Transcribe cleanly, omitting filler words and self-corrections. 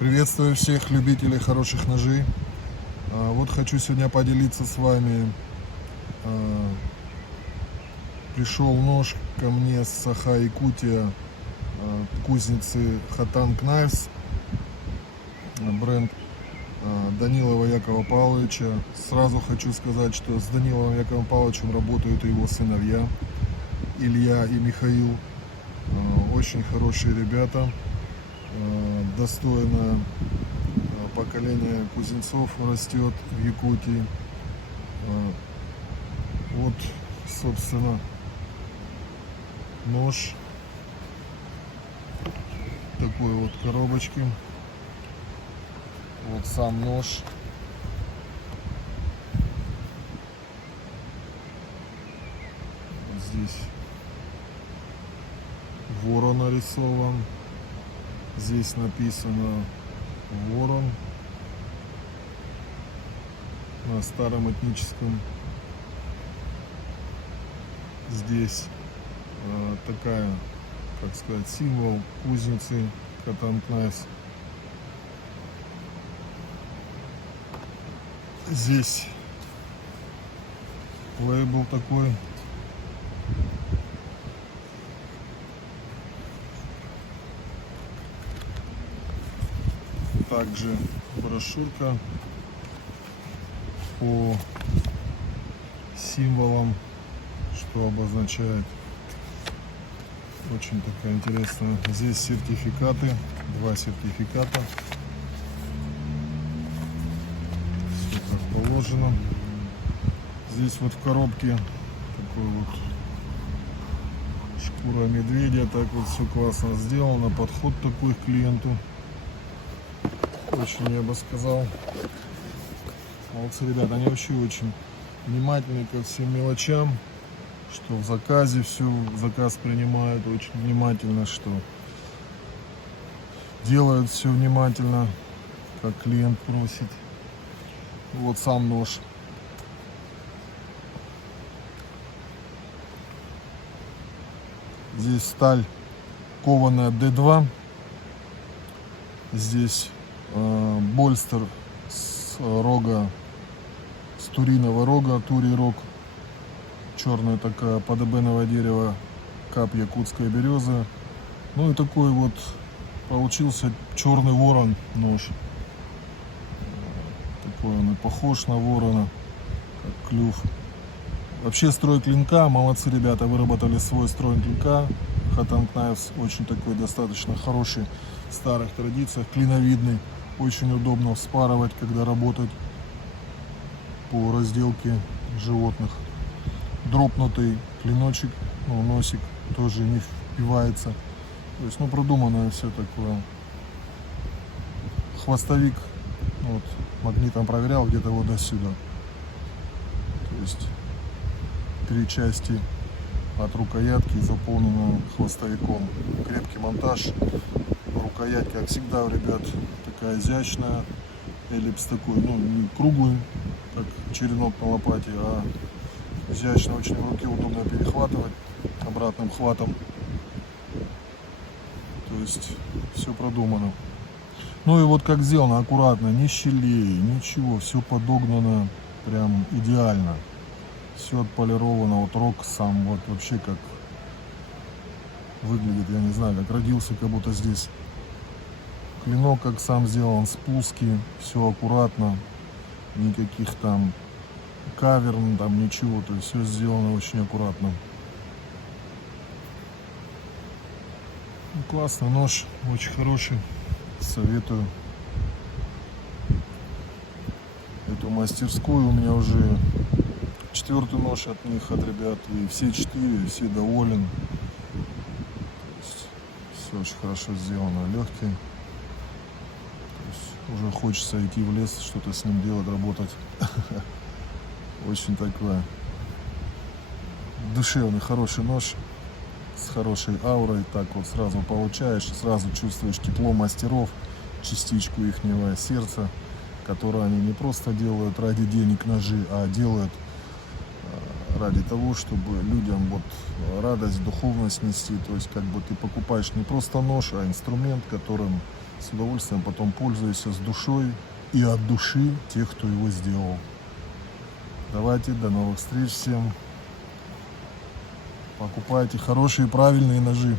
Приветствую всех любителей хороших ножей. Вот хочу сегодня поделиться с вами. А, Пришел нож ко мне с Саха-Якутия, кузницы Хатан Knives, бренд Данилова Якова Павловича. Сразу хочу сказать, что с Даниловым Яковом Павловичем работают его сыновья Илья и Михаил. Очень хорошие ребята, достойно поколение кузнецов растет в Якутии. Вот, собственно, нож такой вот коробочки. Вот сам нож. Вот здесь ворон нарисован. Здесь написано ворон на старом этническом. Здесь такая, как сказать, символ кузницы Хатан Knives. Здесь лейбл такой. Также брошюрка по символам, что обозначает. Очень такая интересная. Здесь сертификаты, 2 сертификата. Все как положено. Здесь вот в коробке такой вот шкура медведя. Так вот все классно сделано. Подход такой к клиенту. Очень, я бы сказал. Молодцы ребята, они вообще очень внимательны ко всем мелочам, что в заказе все, заказ принимают очень внимательно, что делают все внимательно, как клиент просит. Вот сам нож. Здесь сталь кованая D2. Здесь больстер с рога, с туриного рога, тури рог. Черная такая подобенного дерева, кап якутской березы. Ну и такой вот получился черный ворон нож. Такой он и похож на ворона, как клюв. Вообще строй клинка, молодцы ребята, выработали свой строй клинка. Хатан Knives очень такой достаточно хороший, в старых традициях, клиновидный. Очень удобно вспарывать, когда работать по разделке животных. Дропнутый клиночек, ну, носик тоже не впивается. То есть, ну, продуманное все такое. Хвостовик, вот, магнитом проверял, где-то вот до сюда. То есть 3 части от рукоятки заполнены хвостовиком. Крепкий монтаж. Рукоять, как всегда, у ребят, такая изящная. Эллипс такой, ну, не круглый, как черенок на лопате, а изящно, очень в руке удобно перехватывать обратным хватом. То есть все продумано. Ну и вот как сделано, аккуратно, ни щелей, ничего, все подогнано прям идеально. Все отполировано, вот рог сам, вот вообще как выглядит, я не знаю, как родился, как будто здесь. Клинок как сам сделан, спуски, все аккуратно, никаких там каверн, там ничего, то есть все сделано очень аккуратно. Ну, классный нож, очень хороший, советую. Эту мастерскую у меня уже 4-й нож от них, от ребят, и все 4, все доволен. Все очень хорошо сделано, легкий. Уже хочется идти в лес, что-то с ним делать, работать. Очень такой душевный, хороший нож с хорошей аурой. Так вот сразу получаешь, сразу чувствуешь тепло мастеров, частичку ихнего сердца, которое они не просто делают ради денег ножи, а делают ради того, чтобы людям вот радость, духовность нести. То есть как бы ты покупаешь не просто нож, а инструмент, которым с удовольствием потом пользуйся с душой и от души тех, кто его сделал. Давайте, до новых встреч всем. Покупайте хорошие правильные ножи.